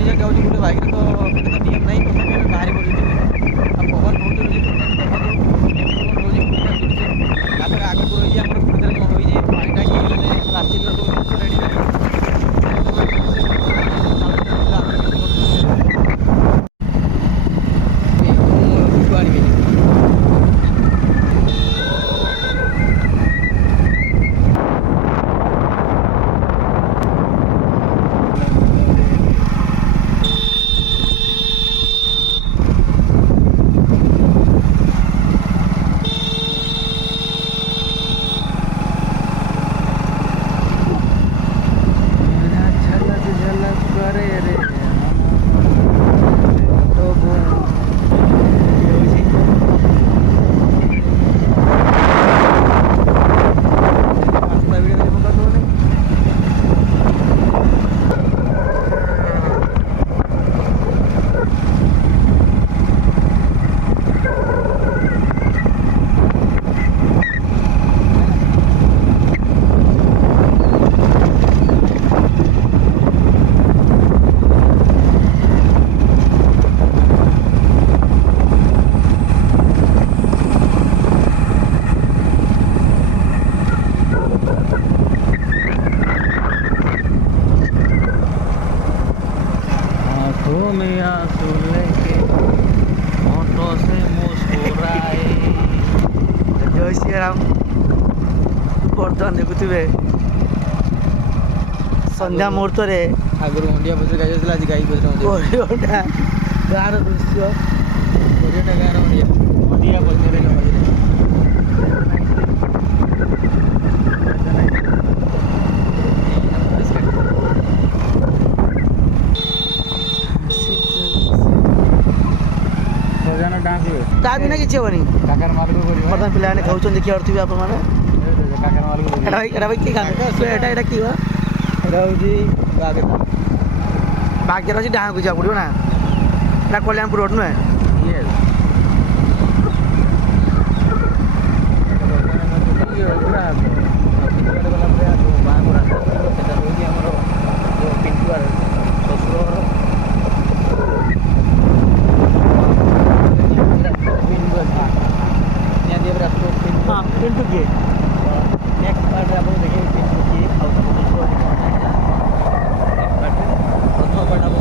तीन जगह जाऊँ गोटे बाइक तो नियम नहीं तो बाहरी पड़े पवन बहुत रोचे आगे रही है पाटा कि प्लास्टिक सब रेडी बर्तमान देखुवे संध्या मुहूर्त आगुरी हंडिया पचर गाई आज गाई पचर गाँव दृश्य गाँव हंडिया पचर ता बिना किसी हेनी बर्तमान पे खाऊँ देखिए थे आप बागेर अच्छी डाँग को जाओ पड़ो ना कल्याणपुर रोड नुहे पिंटू किए नेक्स्ट पार्ट आप देखिए पिंटू किए प्रथम पार्ट आप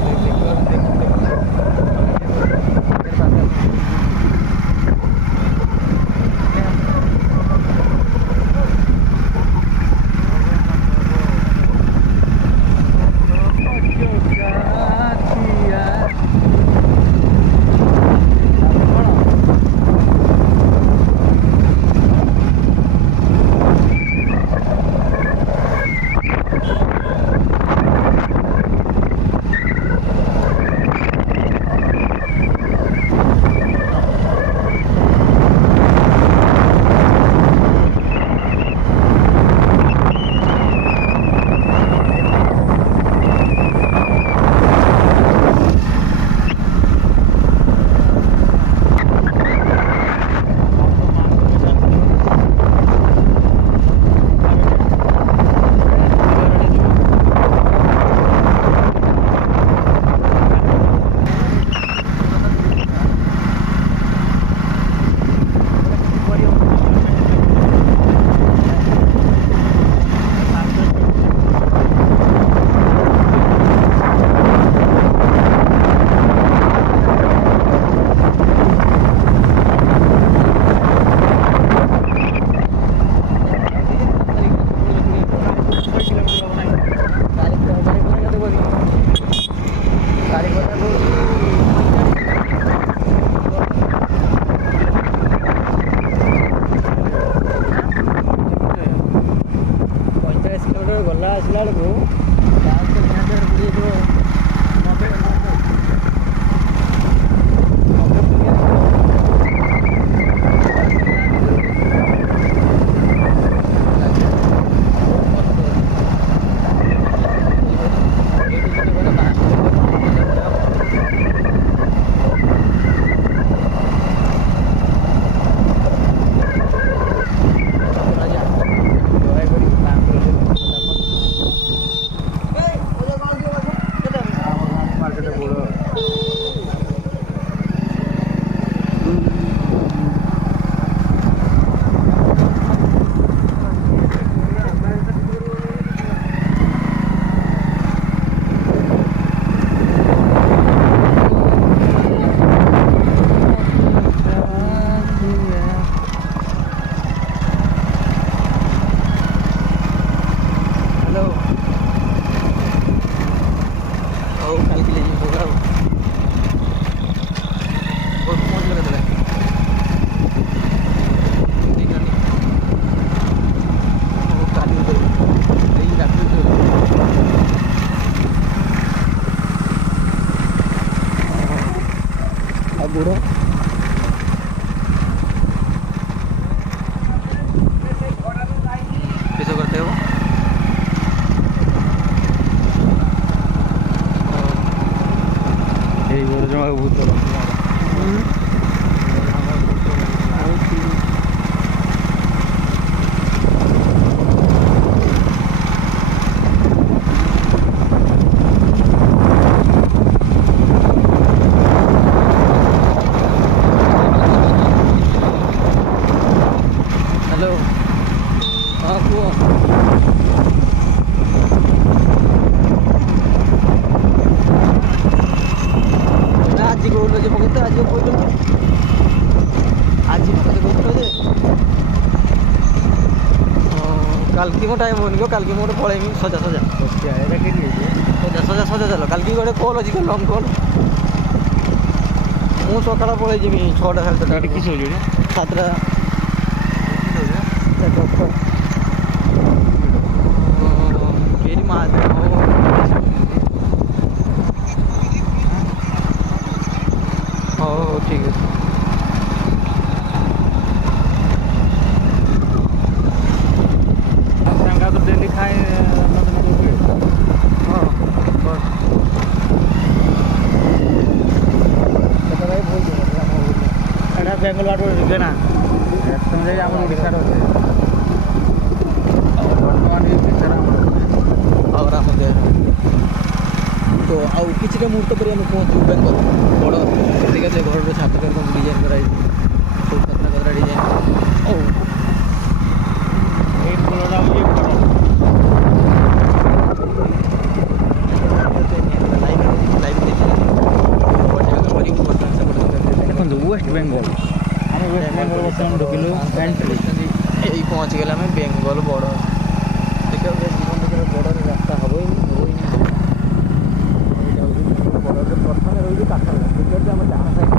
पूरा किसो करते हो ये जमा बहुत हेलो हाँ कुह आज कौन जे पकड़ते आज कोई आज मत कौन जे कल की मो टाइम होनी कल की मोटे पलैमी सजा सजा सजा सजा सजा चल कल की गोटे कल अच्छी लंग कल मु सका पलि जी 6टा 7टा किस 7टा केरी मार हो ठीक है संगा तो डेली खाए हाँ बस एटा बेंगल बाट रे ना समझे आम ओडिशा बर्तमान और आम तो आउ किसी मुहूर्त पर आम पहुँचू बेंगल बड़ ठीक है घर छात डिजाइन कराई सब कतरा कतरा डिजाइन ओ वेस्ट बेंगल वेस्ट बेंगल बर्तमान ढुकिलु यही पहुँच गला आम बेंगल बड़ देखिए जीवन बड़ रास्ता हम प्रथम रही काठर टिकेट आम डाण साइड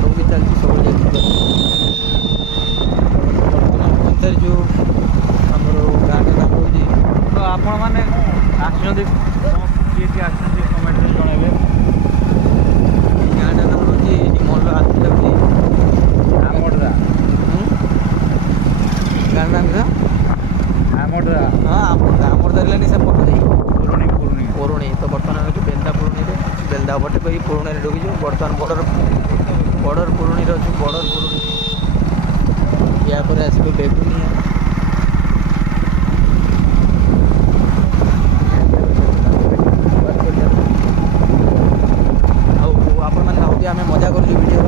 सब भी चलती सब जो आमर गाँव नाम हूँ तो आपण मैंने आसमें किए आसमें कमेंट जनइबे गाँव नाम हूँ मन आसला आमडा गाँव नाम आमडा हाँ आमडा आमडा रही से पटे पुरुणी तो बर्तमान बेलदा पुरुणी बेलदा पटे कही पुरुणी ढुकीचु बर्तमान बॉर्डर पुरुणी अच्छे बॉर्डर पुरुणी या पर आसबे बेगुनिया आपण मैंने भावी आम मजा कर वीडियो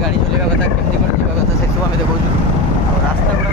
गाड़ी चलेगा कथा केमती कौन जावा कथा से सब आम देखो रास्ता गुड़ा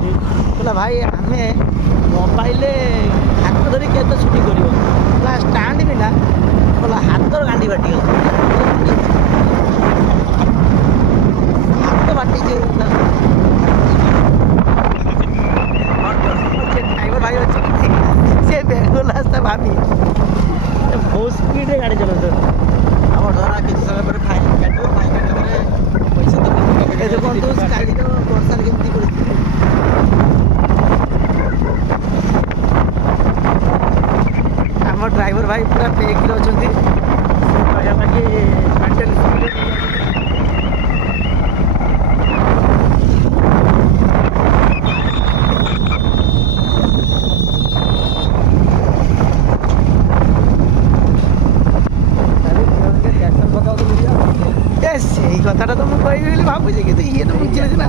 କରୁଛି କହିଲା ଭାଇ ଆମେ ମୋବାଇଲରେ ହାତ ଧରି କେତେ ସୁଟିଂ କରିବ କହିଲା ଷ୍ଟାଣ୍ଡ ବି ନା କହିଲା ହାତର ଗାଣ୍ଡି ବାଟିଗଲା ହାତ ବାଟିଛି ଡ୍ରାଇଭର ଭାଇ ଅଛି ସେ ବେଙ୍ଗଲ ରାସ୍ତା ଭାବି ବହୁତ ସ୍ପିଡ଼ରେ ଗାଡ଼ି ଚଲାଉଛନ୍ତି ଆମ ଧର କିଛି ସମୟ ପରେ ଫାଇନ୍ କାଟିବ ଫାଇନ୍ କାଟିଲା ପରେ ପଇସା ତ ଏ ଦେଖନ୍ତୁ କାଲିର ବର୍ଷାରେ କେମିତି କରିଛି ଆମ ଡ୍ରାଇଭର ଭାଇ ପୁରା ବେଗରେ ଅଛନ୍ତି ସେ କହିବା ଲାଗି ମେଣ୍ଟେନ୍ ସେଇ କଥାଟା ତ ମୁଁ କହିବି ବୋଲି ଭାବୁଛି କିନ୍ତୁ ଇଏ ତ ବୁଝିଲେ ସିନା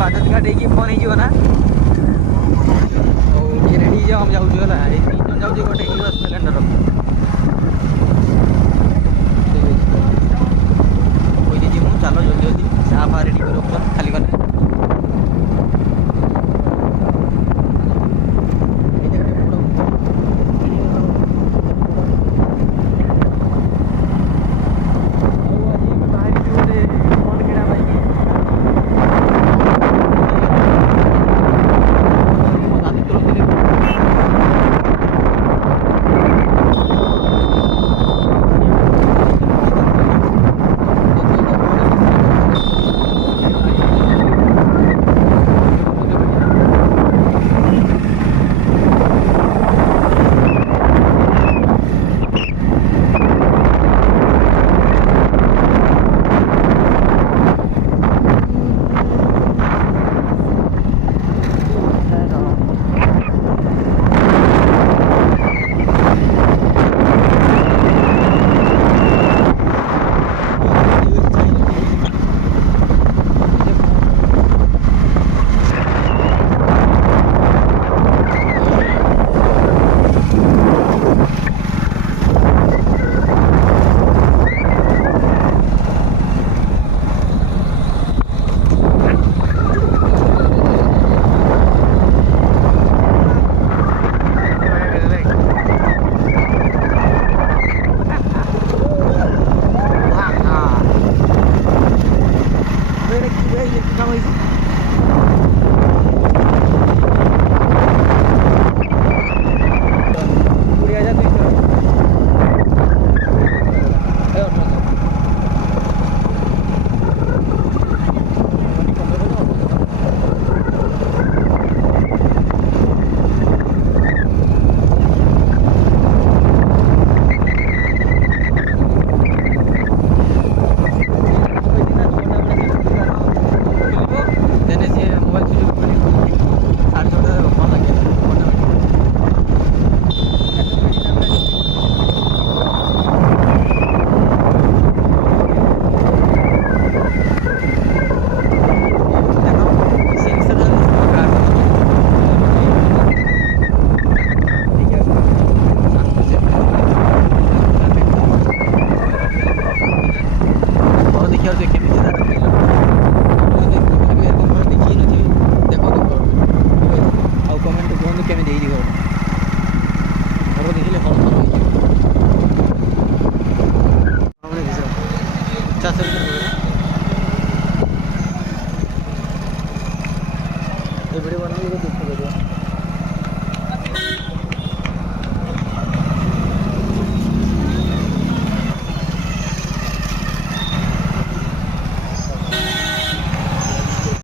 ବାଜାଜ କାର୍ଡ ହେଇକି ଫୋନ୍ ହେଇଯିବ ନା ଆଉ ଟିକେ ରେଡ଼ି ହେଇଯାଅ ଆମେ ଯାଉଛୁ ହେଲା ଏଇ 3 ଜଣ ଯାଉଛି ଗୋଟେ ହିରୋ ସ୍ପ୍ଲେଣ୍ଡର